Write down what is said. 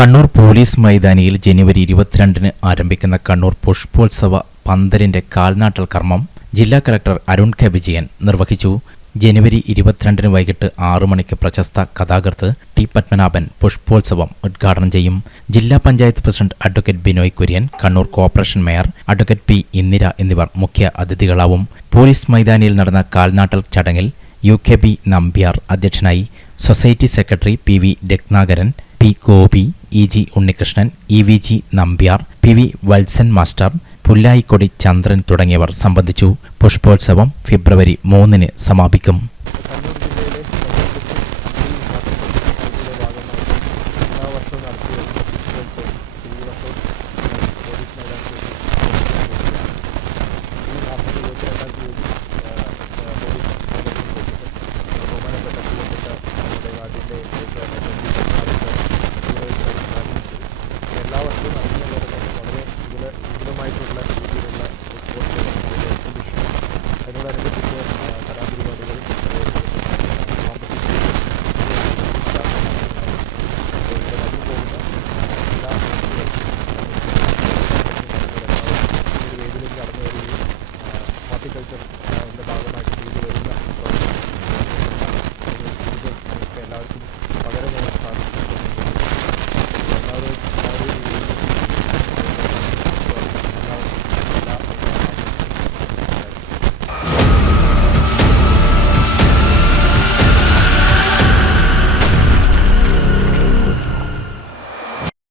Kannur police മൈതാനിയിൽ ജനുവരി ഇരുപത്തിരണ്ടിന് ആരംഭിക്കുന്ന കണ്ണൂർ പുഷ്പോത്സവ പന്തലിന്റെ കാൽനാട്ടൽ കർമ്മം ജില്ലാ കലക്ടർ അരുൺ കെ വിജയൻ നിർവഹിച്ചു. ജനുവരി ഇരുപത്തിരണ്ടിന് വൈകിട്ട് ആറു മണിക്ക് പ്രശസ്ത കഥാകൃത്ത് ടി പത്മനാഭൻ പുഷ്പോത്സവം ഉദ്ഘാടനം ചെയ്യും. ജില്ലാ panchayat president advocate Binoy Kurian Kannur corporation mayor advocate P Indira എന്നിവർ മുഖ്യ അതിഥികളാവും. പോലീസ് മൈതാനിയിൽ നടന്ന കാൽനാട്ടൽ ചടങ്ങിൽ യു കെ ബി നമ്പ്യാർ അധ്യക്ഷനായി society secretary P V Ratnakaran P Gopi E G Unnikrishnan E V G Nambiar P V Valsan master Pullayikodi Chandran തുടങ്ങിയവർ സംബന്ധിച്ചു. പുഷ്പോത്സവം ഫെബ്രുവരി മൂന്നിന് സമാപിക്കും. horticulture uh, in the Bhagavatam.